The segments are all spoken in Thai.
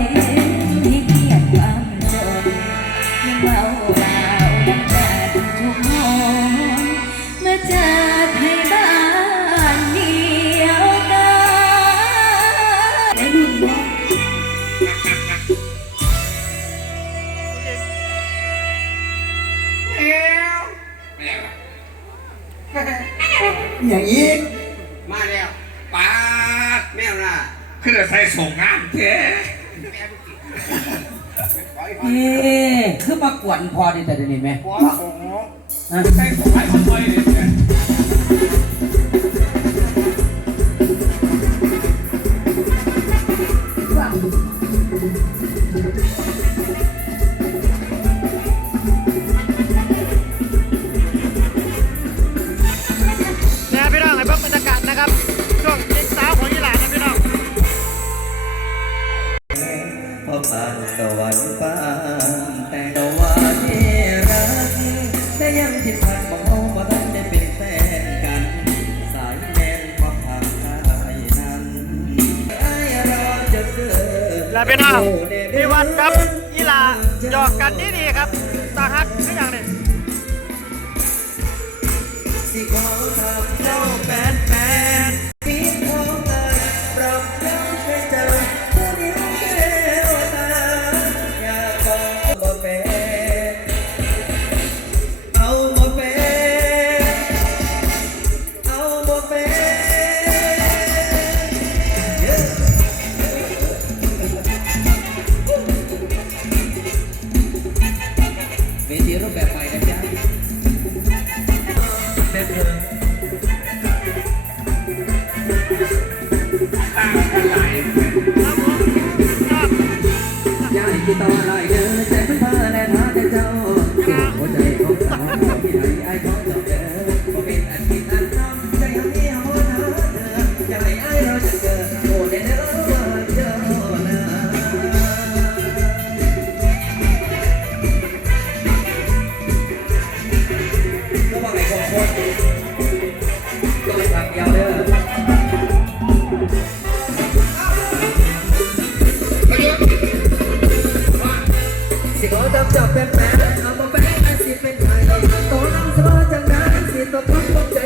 ลืมที่เกียรติความจนยังเมาเหล้าน้ำตาทุกหนมาจากให้บ้านเดียวกันได้ยินบ่อย่างอีกมาแล้วปาดแมวน่ะขึ้นใส่ส่งงานแท้ เอ๊ะคือมากวนพอดีแต่เดี๋ยวนี้ไหมหัวโอ้โหฮะ ใส่ส่งให้คนรวยเลยเนี่ย แล้วพี่น้องพี่วัดครับยี่หลาหยอกกันดีๆครับตาฮักคืออย่างนี้สิขอทำเจ้าแฟนแฟน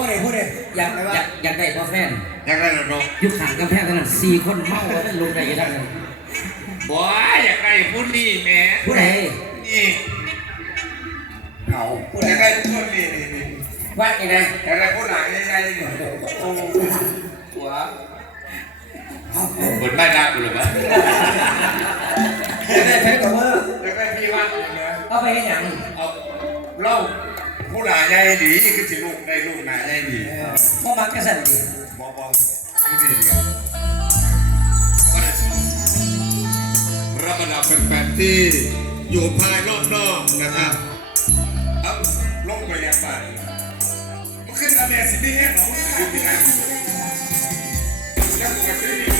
ผู้ใดผู้ใดอยากอยากอยากได้พ่อแฟนอยากได้ระนกอยุคขางกำแพงกันนะสี่คนเมาแล้วลงได้ยังไงบัวอยากได้ผู้นี่แหม่ผู้ใดนี่เอาผู้ใดอยากได้ผู้นี่นี่นี่ว่ายังไงอยากได้ผู้หลังยังไงนี่โอ้หัวเปิดไม่ได้กูเลยมั้ยอยากได้แพ้กับว่าอยากได้พี่วัดอย่างเงี้ยเอาไปให้หยังเอาเล่า ผู้หลานใหญ่ดีคือสิลูกได้ลูกหนาใหญ่ดีพ่อมักกระสันดีบอกบอกผู้ดีดีกันรับบรรดาแฟนๆที่อยู่ภายรอบนอกนะครับเอาลงไปยังไงมันขึ้นมาแม่สิไม่แห้งของมันคือยังไงยังกับที่นี่ตลอดเอ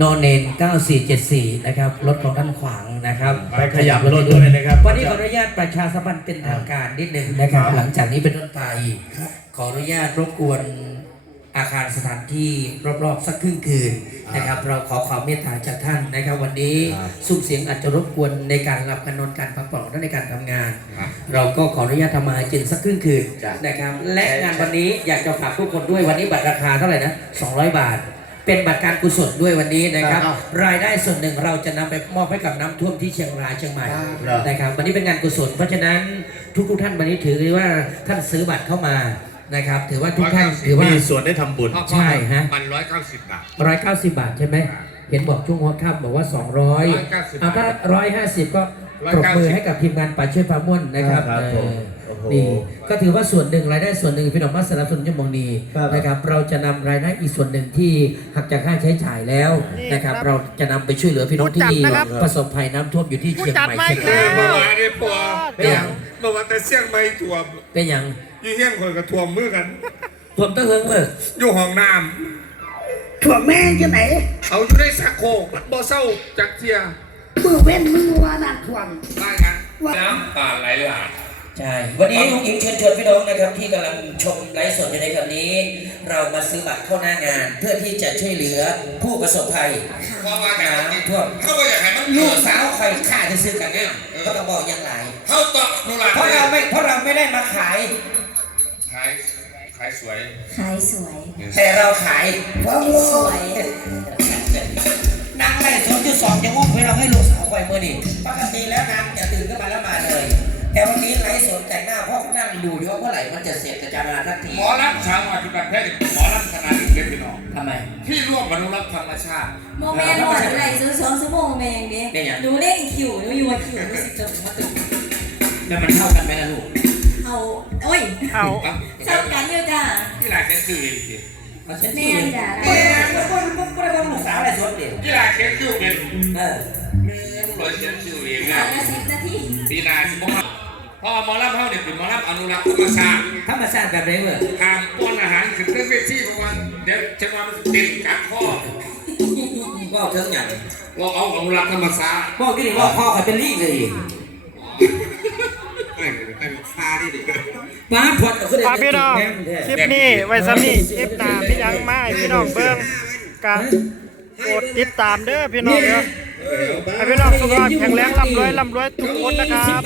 9474 นะครับ รถของท่านขวางนะครับไปขยับรถด้วยนะครับ วันนี้ขออนุญาตประชาสัมพันธ์เป็นทางการนิดหนึ่งนะครับ หลังจากนี้เป็นต้นไป ขออนุญาตรบกวนอาคารสถานที่รอบๆ สักครึ่งคืนนะครับ เราขอความเมตตาจากท่านนะครับ วันนี้ซุ้มเสียงอาจจะรบกวนในการหลับการนอนการพักผ่อนและในการทำงาน เราก็ขออนุญาตทำมาหากินสักครึ่งคืนนะครับ และงานวันนี้อยากจะฝากทุกคนด้วยวันนี้บัตรราคาเท่าไหร่นะ200 บาท เป็นบัตรการกุศลด้วยวันนี้นะครับรายได้ส่วนหนึ่งเราจะนำไปมอบให้กับน้ำท่วมที่เชียงรายเชียงใหม่นะครับ วันนี้เป็นงานกุศล เพราะฉะนั้นทุกๆท่านวันนี้ถือว่าท่านซื้อบัตรเข้ามานะครับ ถือว่าทุกท่านถือว่า มีส่วนได้ทำบุญ ใช่ฮะ มันร้อยเก้าสิบบาท ร้อยเก้าสิบบาทใช่ไหม เห็นบอกช่วงหัวค่ำบอกว่าสองร้อย190เอาถ้าร้อยห้าสิบก็ปรบมือให้กับทีมงานป่าช่วยพาม่วนนะครับครับผม เออโอ้โห นี่ก็ถือว่าส่วนหนึ่งรายได้ส่วนหนึ่งพี่น้องมาสนับสนุนยมองนีนะครับ เราจะนำรายได้อีกส่วนหนึ่งที่หักจากค่าใช้จ่ายแล้วนะครับ เราจะนำไปช่วยเหลือพี่น้องที่ผู้จัดนะครับประสบภัยน้ำท่วมอยู่ที่ผู้เชียงจัดใหม่ไม่เชียงแล้รายวเมื่อวานนี่ปัวเป็นยังเมื่อวานแต่เสียงไม่ถ่วมเป็นยังยี่เฮี้ยงคนกระทวมมือกันท่วมตะเฮิงเลยอยู่ห้องน้ถั่วแม่งจะไหนำเอาอยู่ในสักโครกบ่เศร้าจากเทียมือเว้นมือว่าน้ำท่วมบ้านกันน้ำป่าไหลหลาก ใช่ วันนี้ลุงอิงเชิญชวนพี่น้องนะครับที่กำลังชมไลฟ์สดอยู่ในขณะนี้ เรามาซื้อบัตรเข้าหน้างาน เพื่อที่จะช่วยเหลือผู้ประสบภัยเพราะว่าการน้ำท่วมเขาก็อยากให้มันลูเกิกดสาวคอยฆ่าจะซื้อกันเนี่ยก็ต้องบอกอยังไรเขาตอกนุลาเพราะเราไม่เพราะเราไม่ได้มาขายขายขายสวย ขายสวย แต่เราขายความสวยนางไล่สองจุดสองจะง่วงเพื่อเราให้ลูกสาวคอยมือนี่ปกติแล้วนางจะตื่นขึ้นมาแล้วมาเลย แต่วันนี้ไลฟ์สดแต่งหน้าเพราะนั่งดูอยู่ว่าเมื่อไหร่มันจะเสร็จจะจามาทักทีหมอรับชาวมาที่ประเทศหมอรับขนาดนี้เล็กพี่น้องทำไม ที่ร่วมอนุรักษ์ธรรมชาติโมเมนต์หวานอะไรซื้อสองชั่วโมงเองดิเป็นหยังหนูเล่นคิวหนูอยู่ว่าคิวรู้สึกจะมาตึกแล้วมันเข้ากันไหมล่ะลูก เอาโอ้ยเอาเจ้ากันอยู่จ้าที่หลายเค้กคือเองสิเอาฉันแม่ชื่อนจ้ะเออมันก็มันก็ต้องลูกสาวอะไรสดเดียวที่หลายเค้กคือเป็นเออแม่ผู้ลอยเชียนชื่อเองสานะมนาทีนาทีปีนาสิบหก พอหมอรับเขาเนี่ยเป็นหมอรับอนุรักษ์ธรรมชาติธรรมชาติแบบไหนเว้ยทางป้อนอาหารถึงเรื่องเวทีเพราะว่าเดี๋ยวจะมาเป็นกัดข้อว่าเทิงอย่างว่าเอาอนุรักษ์ธรรมชาติว่ากินว่าพ่อเขาเป็นลีกเลยไม่เป็นคาดิดิป้าพอดก็คือฝากพี่น้องคลิปนี้ไว้ซ้ำนี่คลิปหน้าพี่ยังมาให้พี่น้องเบิ่งกันกดติดตามเด้อพี่น้องเด้อให้พี่น้องสุขภาพแข็งแรงร่ำรวยร่ำรวยทุกคนนะครับ